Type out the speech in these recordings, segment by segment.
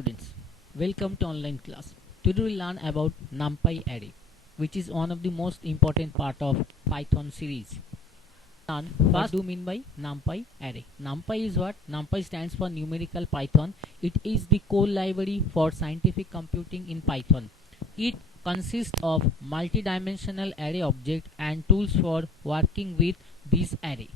students, welcome to online class. Today we learn about NumPy array, which is one of the most important part of Python series. What do you mean by NumPy array? NumPy is what? NumPy stands for numerical Python. It is the core library for scientific computing in Python. It consists of multi-dimensional array object and tools for working with this array.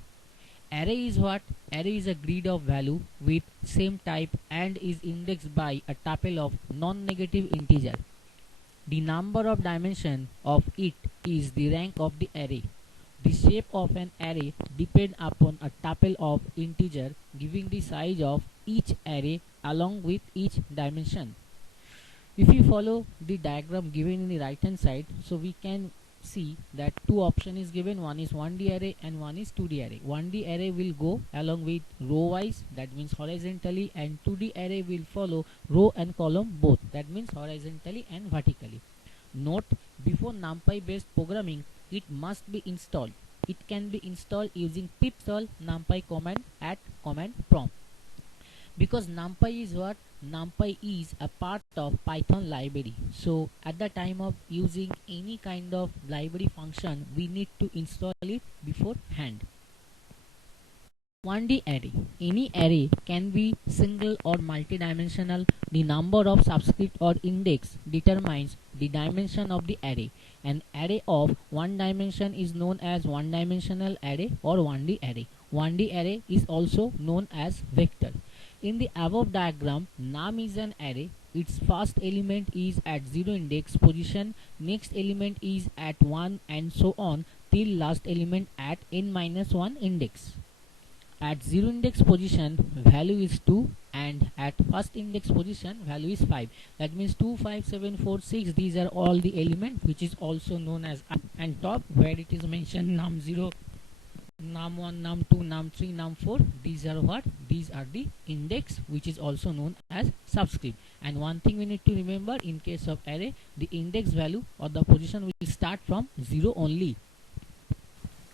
Array is what? Array is a grid of value with same type and is indexed by a tuple of non-negative integer. The number of dimension of it is the rank of the array. The shape of an array depends upon a tuple of integer giving the size of each array along with each dimension. If you follow the diagram given in the right hand side, so we can see that two option is given. One is 1D array and one is 2D array. 1D array will go along with row wise, that means horizontally, and 2D array will follow row and column both, that means horizontally and vertically. Note, before NumPy based programming it must be installed. It can be installed using pipstall numpy command at command prompt. Because NumPy is what? NumPy is a part of Python library. So at the time of using any kind of library function, we need to install it beforehand. 1D array. Any array can be single or multi-dimensional. The number of subscript or index determines the dimension of the array. An array of one dimension is known as one-dimensional array or 1D array. 1D array is also known as vector. In the above diagram, num is an array. Its first element is at 0 index position, next element is at 1 and so on till last element at n-1 index. At 0 index position value is 2 and at first index position value is 5. That means 2, 5, 7, 4, 6. These are all the elements which is also known as and top where it is mentioned num0, num1, num2, num3, num4. These are what? These are the index which is also known as subscript. And one thing we need to remember, in case of array, the index value or the position will start from 0 only.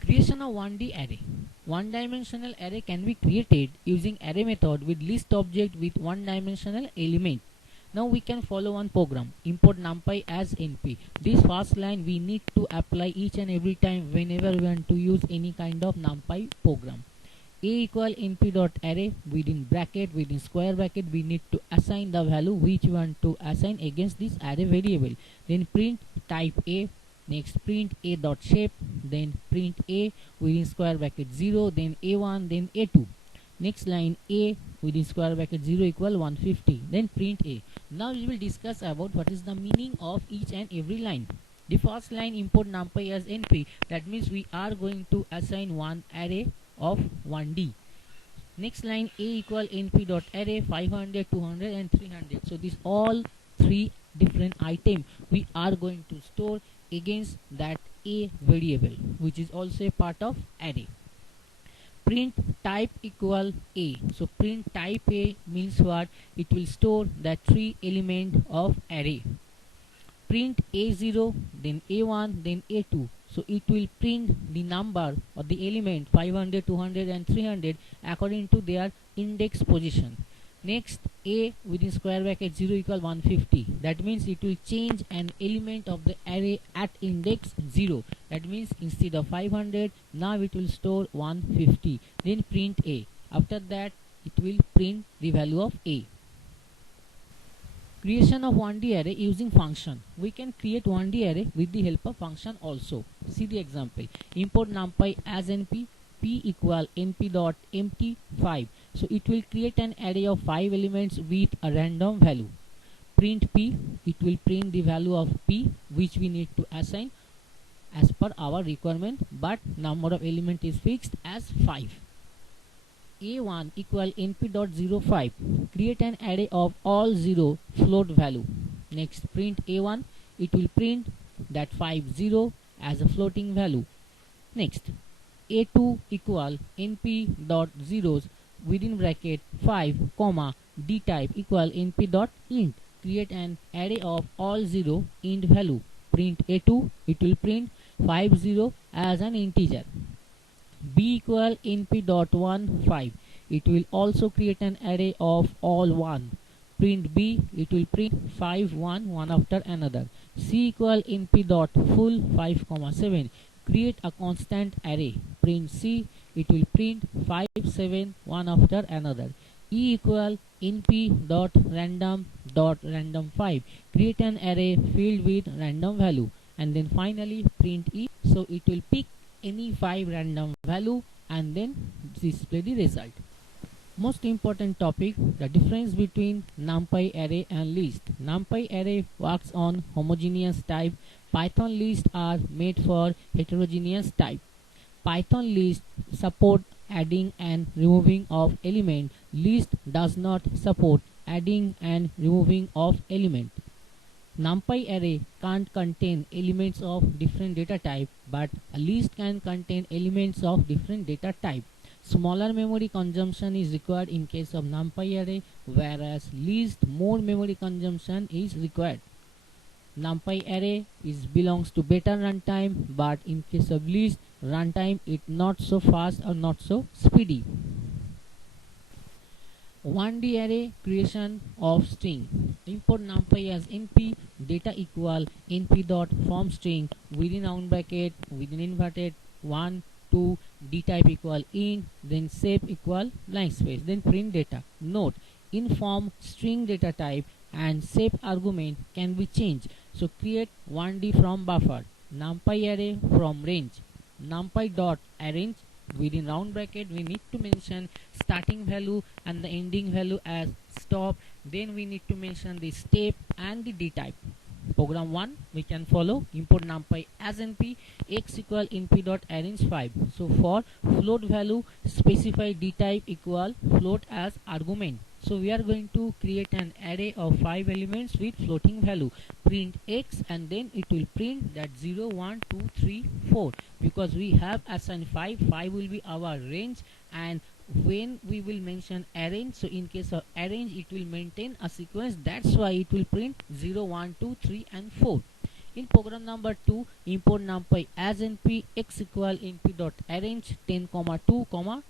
Creation of 1D array. One-dimensional array can be created using array method with list object with one-dimensional element. Now we can follow one program. Import numpy as np. This first line we need to apply each and every time whenever we want to use any kind of numpy program. A equal np dot array, within bracket, within square bracket, we need to assign the value which we want to assign against this array variable. Then print type A. Next print a dot shape, then print a within square bracket 0, then a1, then a2. Next line a within square bracket 0 equal 150, then print a. Now we will discuss about what is the meaning of each and every line. The first line, import numpy as np, that means we are going to assign one array of 1D. Next line a equal np dot array 500, 200 and 300. So these all three different items we are going to store against that a variable which is also a part of array. Print type equal a. So print type a means what? It will store the three element of array. Print a0, then a1, then a2. So it will print the number or the element 500, 200 and 300 according to their index position. Next a within square bracket 0 equal 150. That means it will change an element of the array at index 0. That means instead of 500 now it will store 150. Then print a. After that it will print the value of a. Creation of 1D array using function. We can create 1D array with the help of function also. See the example. Import numpy as np. P equal np dot empty 5. So it will create an array of 5 elements with a random value. Print p. It will print the value of p which we need to assign as per our requirement, but number of element is fixed as 5. A1 equal np dot 05. Create an array of all 0 float value. Next print a1. It will print that 50 as a floating value. Next a2 equal np dot zeros within bracket 5 comma d type equal np dot int. Create an array of all 0 int value. Print a2. It will print 50 as an integer. B equal np dot 1 5. It will also create an array of all 1. print B, it will print 5 1 one after another. C equal np dot full 5 comma 7, create a constant array, print C, it will print 5 7 one after another. E equal np dot random 5, create an array filled with random value, and then finally print E, so it will pick any 5 random value and then display the result. Most important topic, the difference between NumPy array and list. NumPy array works on homogeneous type. Python lists are made for heterogeneous type. Python list support adding and removing of element. List does not support adding and removing of element. NumPy array can't contain elements of different data type, but a list can contain elements of different data type. Smaller memory consumption is required in case of NumPy array, whereas list more memory consumption is required. NumPy array belongs to better runtime, but in case of list runtime it not so fast or not so speedy. 1D array creation of string. Import NumPy as np, data equal np dot form string within round bracket within inverted 1 2, d type equal int, then shape equal blank space, then print data. Note, in form string data type and shape argument can be changed. So create 1D from buffer, NumPy array from range, NumPy dot arrange within round bracket we need to mention starting value and the ending value as stop, then we need to mention the step and the d type. Program 1 we can follow, import NumPy as np, x equal np dot arrange 5. So for float value specify d type equal float as argument. So we are going to create an array of 5 elements with floating value, print x, and then it will print that 0 1 2 3 4, because we have assigned 5 will be our range, and when we will mention arrange, so in case of arrange it will maintain a sequence, that's why it will print 0 1 2 3 and 4. In program number 2, import NumPy as np, x equal np dot arrange 10 2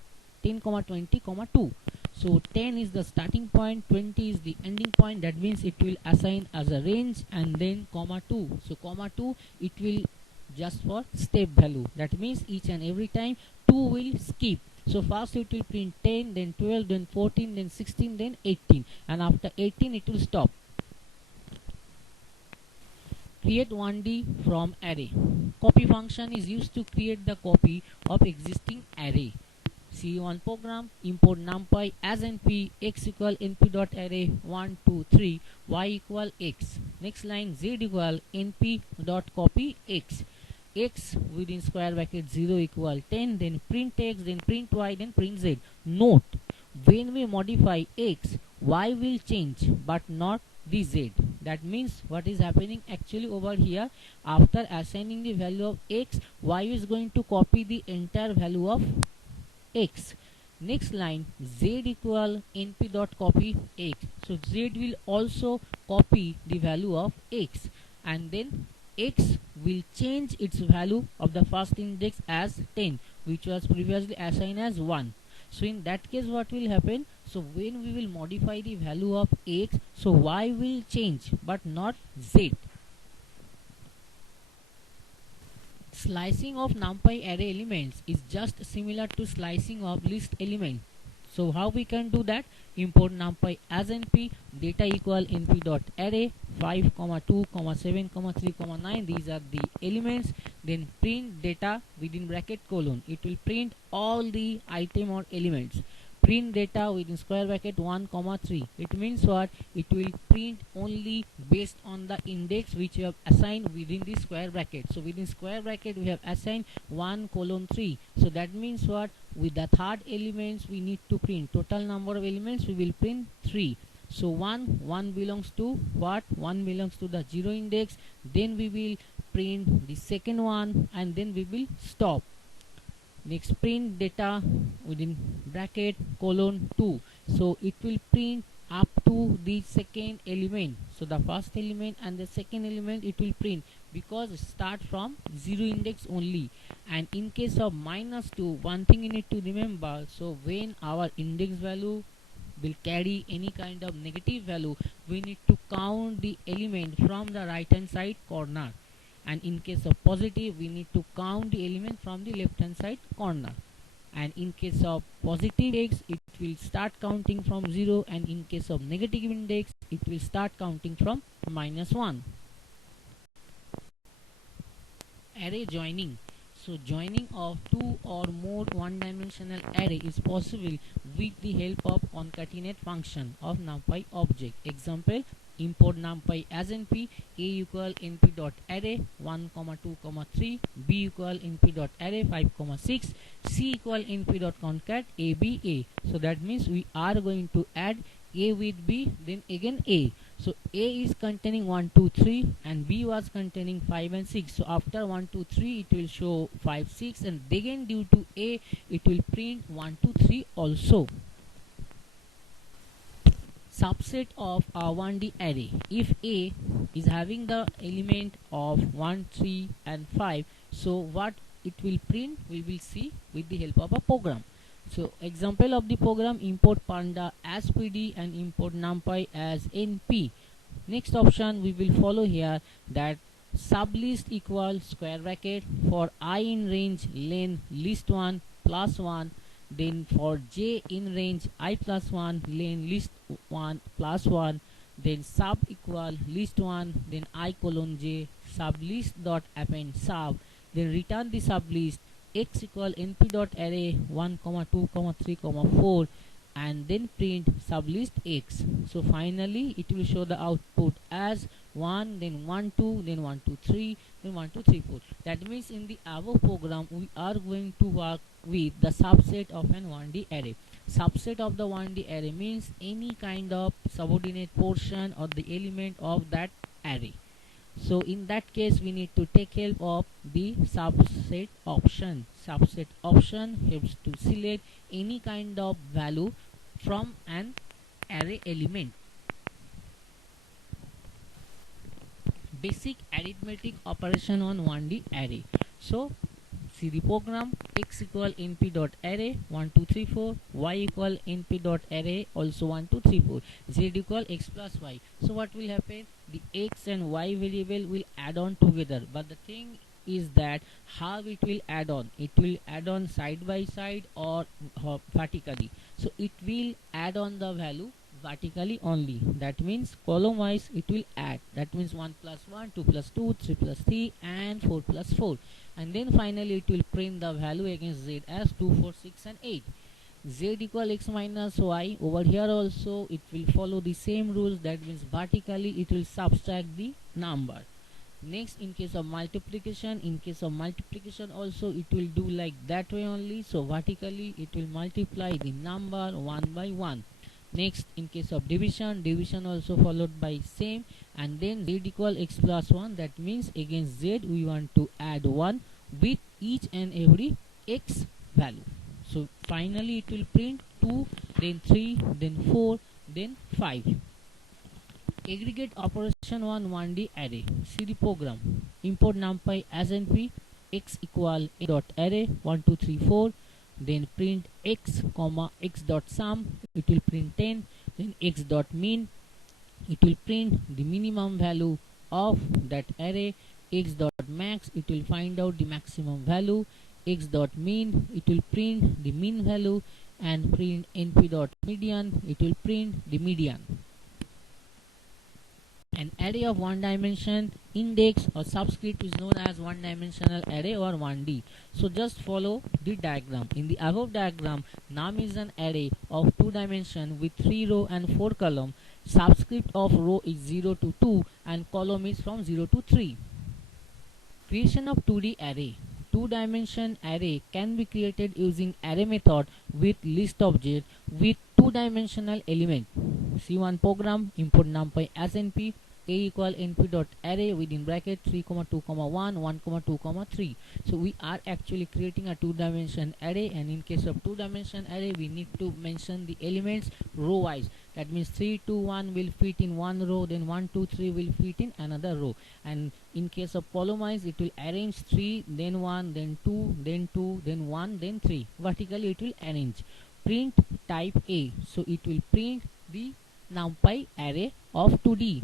10 20 2. So 10 is the starting point, 20 is the ending point, that means it will assign as a range, and then comma 2. So comma 2 it will just for step value, that means each and every time 2 will skip. So first it will print 10, then 12, then 14, then 16, then 18, and after 18 it will stop. Create 1D from array. Copy function is used to create the copy of existing array. See one program, import NumPy as np, x equal np dot array 1 2 3, y equal x. Next line, z equal np dot copy x, x within square bracket 0 equal 10, then print x, then print y, then print z. Note, when we modify x, y will change but not the z. That means what is happening actually over here, after assigning the value of x, y is going to copy the entire value of x. Next line, z equal np dot copy x. So z will also copy the value of x, and then x will change its value of the first index as 10, which was previously assigned as 1. So in that case what will happen, so when we will modify the value of x, so y will change but not z. Slicing of NumPy array elements is just similar to slicing of list element. So how we can do that? Import NumPy as np, data equal np dot array 5 2 7 3 9, these are the elements, then print data within bracket colon, it will print all the item or elements. Print data within square bracket 1 3, it means what? It will print only based on the index which you have assigned within the square bracket. So within square bracket we have assigned 1 3, so that means what? With the third elements we need to print total number of elements, we will print 3. So 1 belongs to what? 1 belongs to the 0 index, then we will print the second one, and then we will stop. Next, print data within bracket colon 2, so it will print up to the second element. So the first element and the second element it will print, because start from 0 index only. And in case of -2, one thing you need to remember, so when our index value will carry any kind of negative value, we need to count the element from the right hand side corner, and in case of positive we need to count the element from the left hand side corner. And in case of positive index it will start counting from 0, and in case of negative index it will start counting from -1. Array joining. So joining of two or more one-dimensional array is possible with the help of concatenate function of NumPy object. Example: import NumPy as np, a equal np dot array 1, 2, 3, b equal np dot array 5, 6, c equal np dot concat aba. So that means we are going to add a with b, then again a. So a is containing 1, 2, 3 and b was containing 5 and 6. So after 1, 2, 3 it will show 5, 6, and again due to a it will print 1, 2, 3 also. Subset of a 1D array. If a is having the element of 1, 3 and 5, so what it will print we will see with the help of a program. So example of the program: import panda as pd and import numpy as np. Next option we will follow here, that sublist equal square bracket for I in range len list 1 plus 1, then for j in range I plus 1 len list 1 plus 1, then sub equal list 1, then I colon j sublist dot append sub, then return the sublist x equal np dot array 1, 2, 3, 4, and then print sublist x. So finally it will show the output as 1, then 1, 2, then 1, 2, 3, then 1, 2, 3, 4. That means in the above program we are going to work with the subset of an 1D array. Subset of the 1D array means any kind of subordinate portion or the element of that array. So in that case we need to take help of the subset option. Subset option helps to select any kind of value from an array element. Basic arithmetic operation on 1D array. So see the program: x equal np dot array 1, 2, 3, 4, y equal np dot array also 1, 2, 3, 4, z equal x plus y. So what will happen? The x and y variable will add on together, but the thing is that how it will add on. It will add on side by side or vertically. So it will add on the value vertically only. That means column wise it will add. That means 1 plus 1, 2 plus 2, 3 plus 3 and 4 plus 4. And then finally it will print the value against z as 2, 4, 6 and 8. Z equal x minus y. Over here also it will follow the same rules. That means vertically it will subtract the number. Next, in case of multiplication, also it will do like that way only. So vertically it will multiply the number 1 by 1. Next, in case of division also followed by same, and then z equal x plus 1. That means against z we want to add 1 with each and every x value. So finally it will print 2, then 3, then 4, then 5. Aggregate operation on 1D array. See the program: import numpy as np, x equal a dot array 1, 2, 3, 4, then print x comma x dot sum, it will print 10, then x dot mean, it will print the minimum value of that array, x dot max, it will find out the maximum value, x dot mean, it will print the mean value, and print np dot median, it will print the median. An array of one dimension index or subscript is known as one dimensional array or 1D. So just follow the diagram. In the above diagram, num is an array of 2 dimension with 3 row and 4 column. Subscript of row is 0 to 2 and column is from 0 to 3. Creation of 2D array. 2-dimension array can be created using array method with list object with 2-dimensional element. See one program: import numpy as np, a equal np dot array within bracket 3, 2, 1, 1, 2, 3. So we are actually creating a 2-dimension array, and in case of 2-dimension array we need to mention the elements row wise. That means 3, 2, 1 will fit in one row, then 1, 2, 3 will fit in another row. And in case of column wise, it will arrange 3, then 1, then 2, then 2, then 1, then 3. Vertically it will arrange. print type A, so it will print the NumPy array of 2D.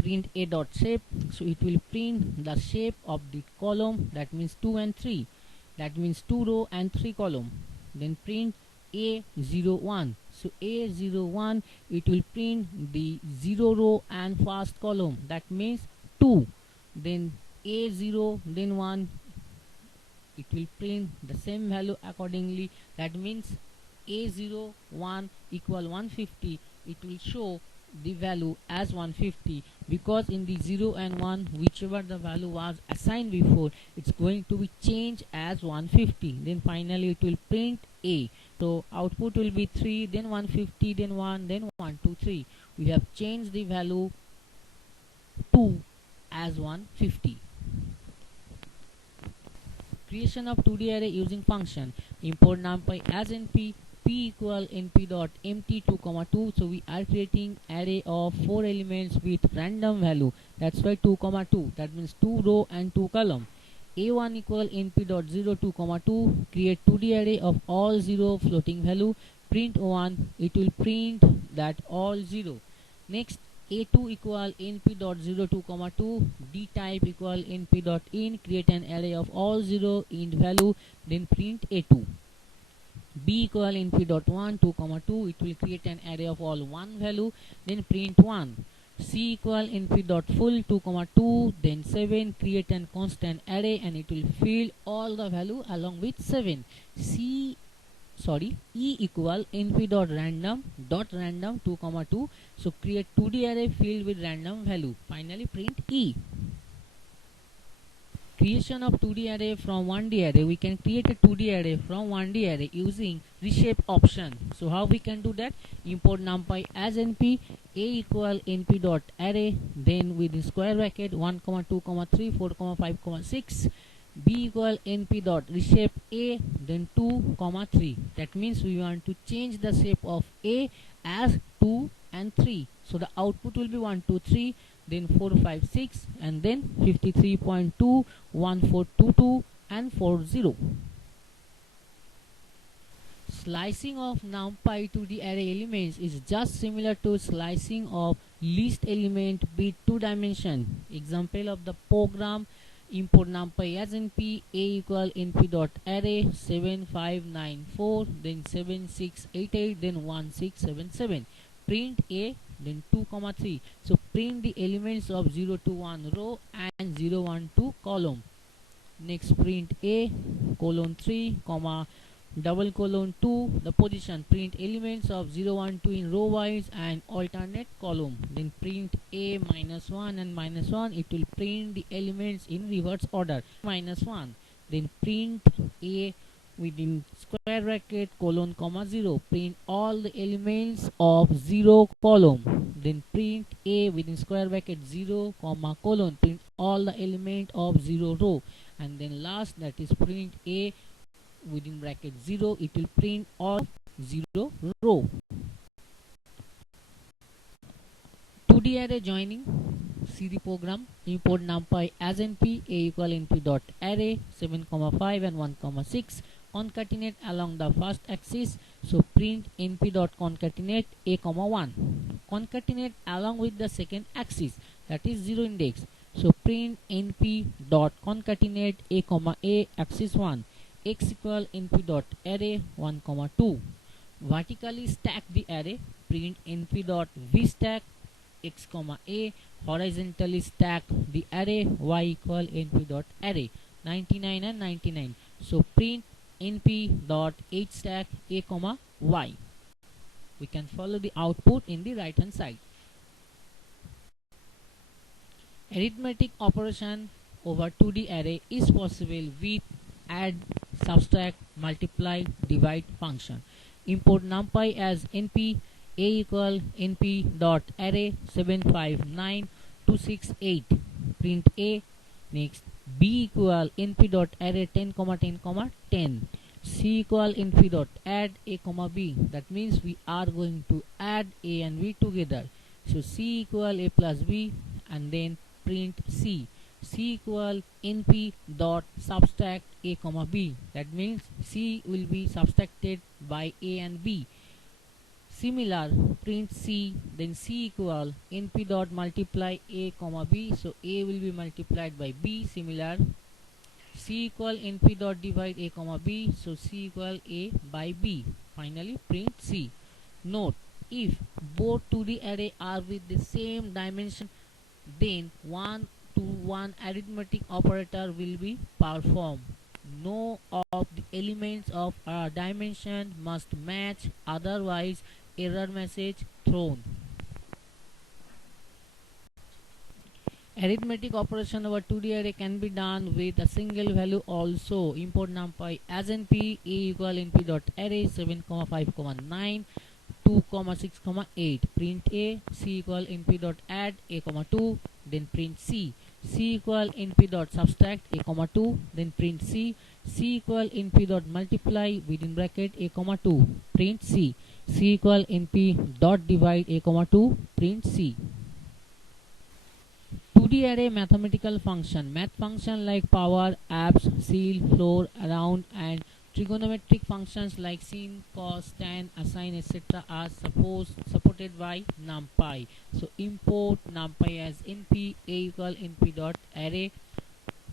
Print a dot shape, so it will print the shape of the column, that means 2 and 3, that means 2 row and 3 column. Then print A01, so A01 it will print the 0 row and first column, that means 2. Then A0, then 1, it will print the same value accordingly, that means A01 equal 150, it will show the value as 150, because in the 0 and 1 whichever the value was assigned before, it's going to be changed as 150. Then finally it will print A, so output will be 3, then 150, then 1, then 1 2 3. We have changed the value 2 as 150. Creation of 2D array using function. Import numpy as np, p equal np dot empty 2 comma 2. So we are creating array of 4 elements with random value, that's why 2 comma 2, that means 2 row and 2 column. A1 equal np dot 0 2 comma 2, create 2D array of all 0 floating value, print 1, it will print that all 0. Next, A2 equal np dot 0 2 comma 2, d type equal np dot in, create an array of all 0 int value, then print A2. B equal np dot 1 2 comma 2, it will create an array of all 1 value, then print 1. C equal np dot full 2 comma 2, then 7, create an constant array and it will fill all the value along with 7. E equal np dot random 2 comma 2, so create 2D array filled with random value, finally print E. Creation of 2D array from 1D array. We can create a 2D array from 1D array using reshape option. So how we can do that? Import numpy as np, a equal np dot array, then within square bracket 1 comma 2 comma 3 4 comma 5 comma 6, b equal np dot reshape a, then 2 comma 3. That means we want to change the shape of a as 2 and 3, so the output will be 1 2 3, then 4 5 6, and then 53.2 1422 and 40. Slicing of numpy to the array elements is just similar to slicing of list element with 2 dimension. Example of the program: import numpy as np, a equal np dot array 7594, then 7688, then 1677, print a, then 2 comma 3. So print the elements of 0 to 1 row and 0 1 2 column. Next, print a colon 3 comma double colon 2 the position, print elements of 0 1 2 in row wise and alternate column. Then print a minus 1 and minus 1, it will print the elements in reverse order minus 1. Then print a within square bracket colon comma 0, print all the elements of 0 column. Then print a within square bracket 0 comma colon, print all the element of 0 row. And then last, that is print a within bracket 0, it will print all 0 row. 2D array joining. See the program. Import numpy as np, a equal np dot array 7 comma 5 and 1 comma 6, concatenate along the first axis, so print np dot concatenate a comma 1, concatenate along with the second axis, that is 0 index, so print np dot concatenate a comma a axis 1, x equal np dot array 1 comma 2. Vertically stack the array, print np dot vstack x comma a. Horizontally stack the array, y equal np dot array 99 and 99, so print np dot hstack a comma y. We can follow the output in the right hand side. Arithmetic operation over 2D array is possible with add, subtract, multiply, divide function. Import numpy as np, a equal np dot array 759268, print a. Next, b equal np dot array 10 comma 10 comma 10, c equal np dot add a comma b, that means we are going to add a and b together, so c equal a plus b, and then print c. C equal np dot subtract a comma b. That means C will be subtracted by A and B. Similar, print C, then C equal np dot multiply A comma B. So A will be multiplied by B. Similar, C equal np dot divide A comma B. So C equal A by B. Finally, print C. Note, if both 2D array are with the same dimension, then 1 to 1 arithmetic operator will be performed. No of the elements of a dimension must match, otherwise error message thrown. Arithmetic operation over 2D array can be done with a single value also. Import numpy as np a equal np dot array 7, 5, 9, 2, 6, 8. Print A, C equal np dot add A, 2. Then print C. C equal np dot subtract A, 2. Then print C. C equal np dot multiply within bracket A, 2. Print C. C equal np dot divide A, 2. Print C. 2D array mathematical function. Math function like power, abs, seal, floor, around, and trigonometric functions like sin, cos, tan, assign, etc. are supported by numpy. So import numpy as np a equal np dot array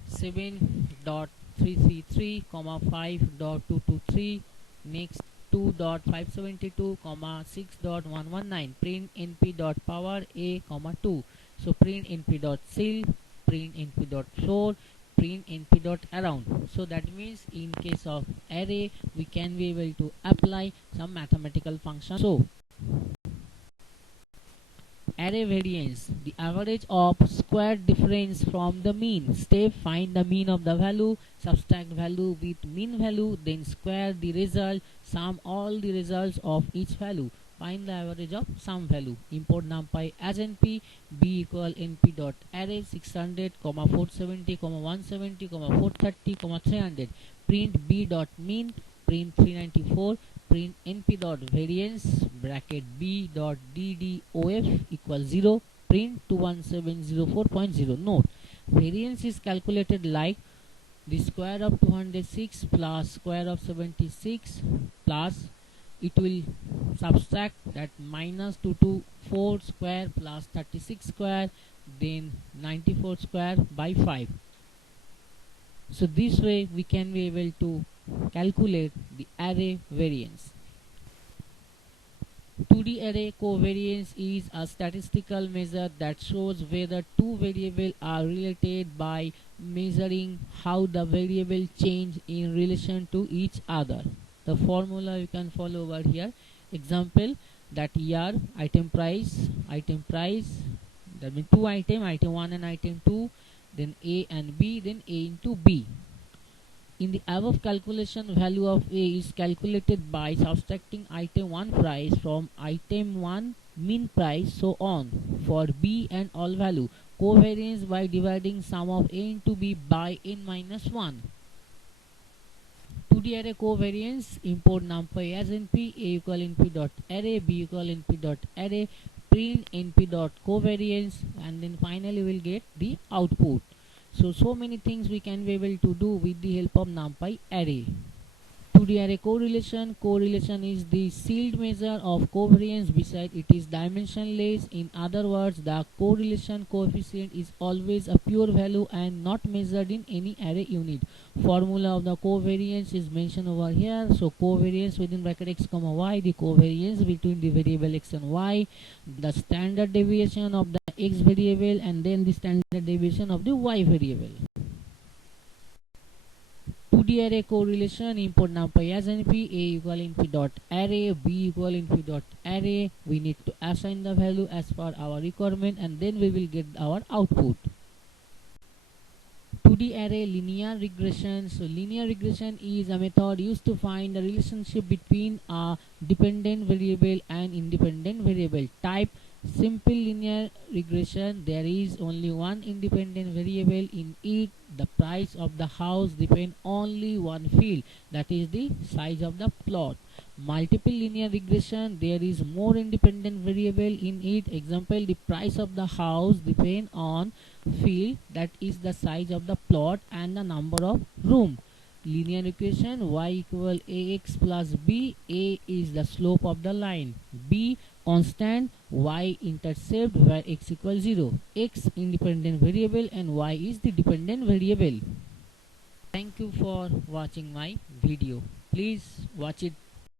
7.333, 5.223, next 2.572, 6.119. Print np dot power a, 2. So print np dot seal, print np dot floor, print np dot around. So that means in case of array we can be able to apply some mathematical function. So array variance, the average of square difference from the mean. Step, find the mean of the value, subtract value with mean value, then square the result, sum all the results of each value. Find the average of sum value. Import numpy as np b equal np dot array 600, 470, 170, 430, 300. Print b dot mean, print 394. Print np dot variance bracket b dot ddof equals 0. Print 21704.0. Note, variance is calculated like the square of 206 plus square of 76 plus it will subtract that minus 224 square plus 36 square, then 94 square by 5. So this way we can be able to calculate the array variance. 2D array covariance is a statistical measure that shows whether two variables are related by measuring how the variable change in relation to each other. The formula you can follow over here. Example, that year, item price, that means two item 1 and item 2, then A and B, then A into B. In the above calculation, value of A is calculated by subtracting item 1 price from item 1 mean price, so on for B and all value. Covariance by dividing sum of A into B by n minus 1. 2D array covariance, import numpy as np a equal np dot array b equal np dot array, print np dot covariance, and then finally we'll get the output. So many things we can be able to do with the help of numpy array. 2D array correlation. Correlation is the sealed measure of covariance, besides it is dimensionless. In other words, the correlation coefficient is always a pure value and not measured in any array unit. Formula of the covariance is mentioned over here. So covariance within bracket x comma y, the covariance between the variable x and y, the standard deviation of the x variable, and then the standard deviation of the y variable. 2D array correlation, import numpy as np a equal np dot array b equal np dot array. We need to assign the value as per our requirement, and then we will get our output. 2D array linear regression. So linear regression is a method used to find the relationship between a dependent variable and independent variable. Type, Simple linear regression, there is only one independent variable in it. The price of the house depends only one field, that is the size of the plot. Multiple linear regression, there is more independent variable in it. Example, the price of the house depends on field, that is the size of the plot and the number of room. Linear equation, y equal ax plus b. A is the slope of the line, b constant, y intercept where x equals 0. X independent variable and y is the dependent variable. Thank you for watching my video. Please watch it